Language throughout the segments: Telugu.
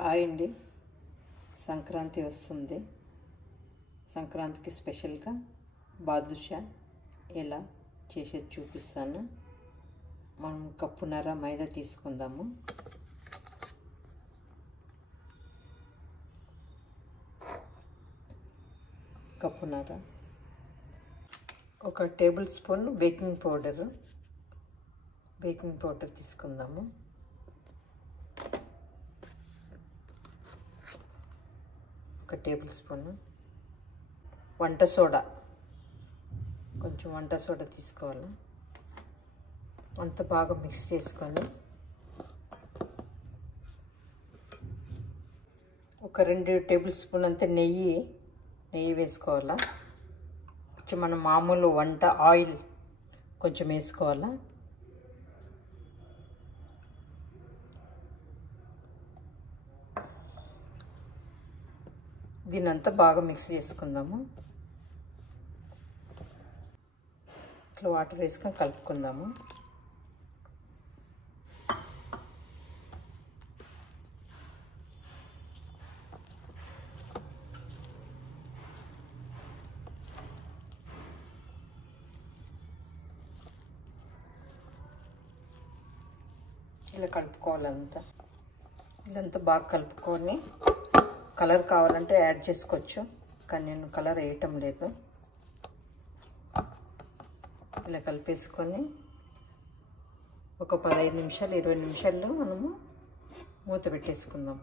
హాయ్ అండి. సంక్రాంతి వస్తుంది. సంక్రాంతికి స్పెషల్గా బాదుషా ఎలా చేసేది చూపిస్తాను. మనం కప్పున్నర మైదా తీసుకుందాము. కప్పున్నర. ఒక టేబుల్ స్పూన్ బేకింగ్ పౌడర్ తీసుకుందాము. ఒక టేబుల్ స్పూన్ వంట సోడా, కొంచెం వంట సోడా తీసుకోవాలి. అంత బాగా మిక్స్ చేసుకొని ఒక 2 టేబుల్ స్పూన్ అంత నెయ్యి వేసుకోవాలా. కొంచెం మనం మామూలు వంట ఆయిల్ కొంచెం వేసుకోవాలా. దీనంతా బాగా మిక్స్ చేసుకుందాము. ఇట్లా వాటర్ వేసుకొని కలుపుకుందాము. ఇలా కలుపుకోవాలంతా. ఇదంతా బాగా కలుపుకొని కలర్ కావాలంటే యాడ్ చేసుకోవచ్చు, కానీ నేను కలర్ వేయటం లేదు. ఇలా కలిపేసుకొని ఒక 15 నిమిషాలు 20 నిమిషాల్లో మనము మూత పెట్టేసుకుందాం.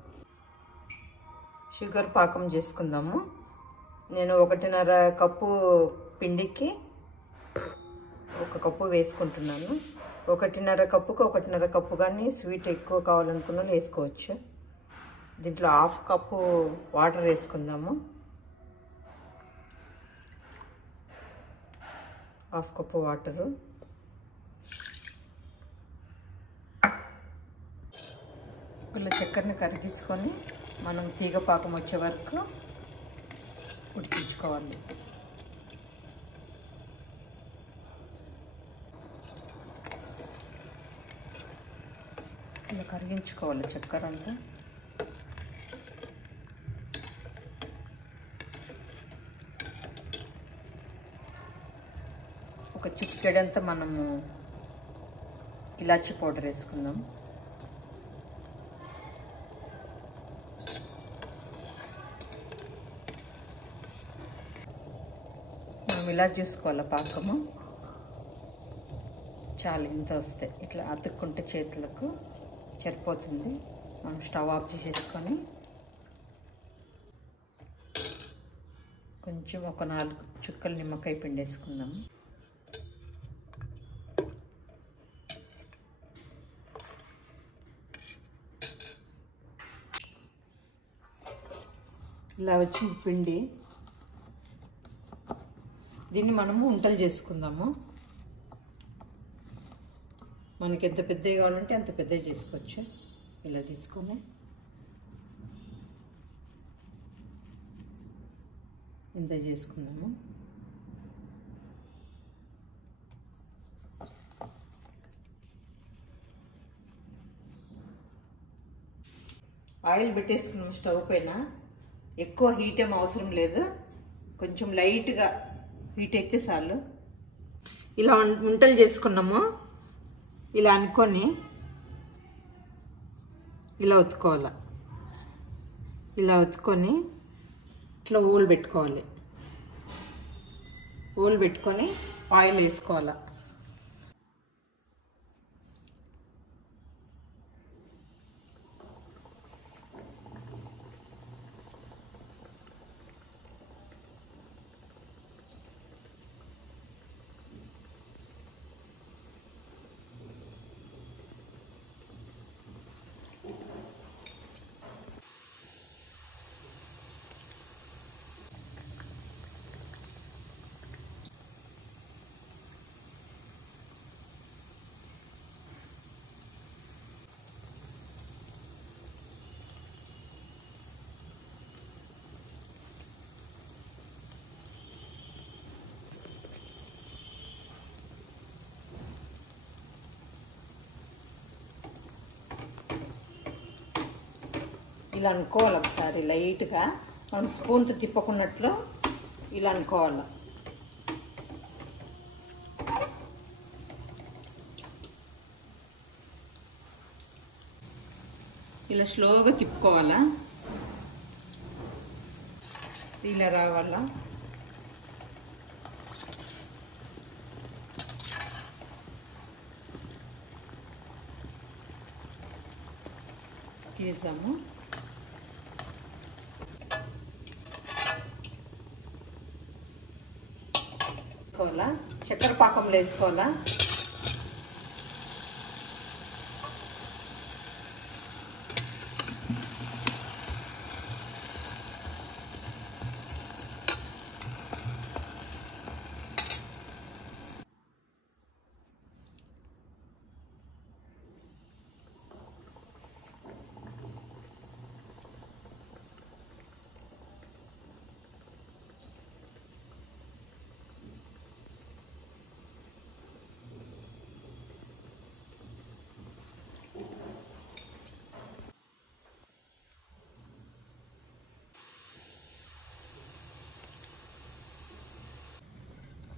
షుగర్ పాకం చేసుకుందాము. నేను 1.5 కప్పు పిండికి 1 కప్పు వేసుకుంటున్నాను. 1.5 కప్పుకు 1.5 కప్పు కానీ స్వీట్ ఎక్కువ కావాలనుకున్న వేసుకోవచ్చు. దీంట్లో 1/2 కప్పు వాటర్ వేసుకుందాము. 1/2 కప్పు వాటరు. ఇలా చక్కెరని కరిగించుకొని మనం తీగ పాకం వచ్చే వరకు ఉడికించుకోవాలి. ఇలా కరిగించుకోవాలి చక్కెర అంతా. ఒక చిటికెడంతా మనము ఇలాచీ పౌడర్ వేసుకుందాం. మనం ఇలా చూసుకోవాలి పాకము. చాలా ఇంత వస్తాయి. ఇట్లా అతుక్కుంటే చేతులకు సరిపోతుంది. మనం స్టవ్ ఆఫ్ చేసేసుకొని కొంచెం ఒక 4 చుక్కలు నిమ్మకాయ పిండి వేసుకుందాము. ఇలా వచ్చిన పిండి దీన్ని మనము ఉంటలు చేసుకుందాము. మనకి ఎంత పెద్దవి కావాలంటే అంత పెద్దవి చేసుకోవచ్చు. ఇలా తీసుకొని ఇంత చేసుకుందాము. ఆయిల్ పెట్టేసుకున్నాము స్టవ్ పైన. ఎక్కువ హీట్ ఏం అవసరం లేదు, కొంచెం లైట్గా హీట్ అయితే చాలు. ఇలా వంటలు చేసుకున్నాము. ఇలా అనుకొని ఇలా ఒత్తుకోవాలి. ఇలా ఒత్తుకొని ఇట్లా ఊలు పెట్టుకోవాలి. ఊలు పెట్టుకొని ఆయిల్ వేసుకోవాలి. ఇలా అనుకోవాలి ఒకసారి లైట్గా, మనం స్పూన్తో తిప్పకున్నట్లు ఇలా అనుకోవాలి. ఇలా స్లోగా తిప్పుకోవాలా, ఇలా రావాలా. తీద్దాము. చక్కెర పాకంలో వేసుకోవాలా.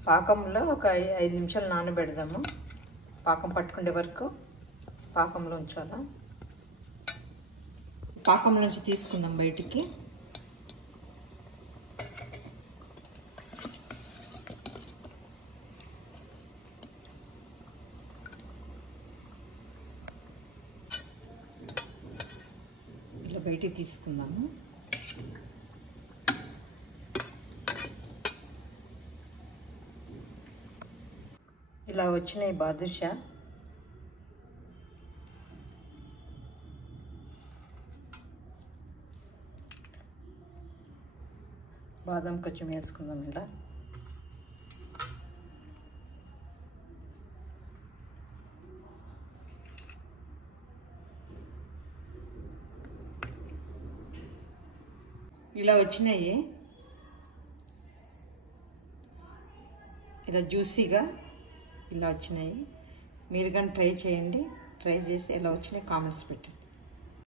పాకంలో ఒక 5 నిమిషాలు నానబెడదాము. పాకం పట్టుకునే వరకు పాకంలో ఉంచాలా. పాకం నుంచి తీసుకుందాం బయటికి. ఇలా బయటికి తీసుకుందాము. ఇలా వచ్చినాయి బాదుషా. బాదం కొంచెం వేసుకుందాం. ఇలా ఇలా వచ్చినాయి, ఇలా జ్యూసీగా ఇలా వచ్చినాయి. మీరు కానీ ట్రై చేయండి. ట్రై చేసి ఎలా వచ్చినాయి కామెంట్స్ పెట్టండి.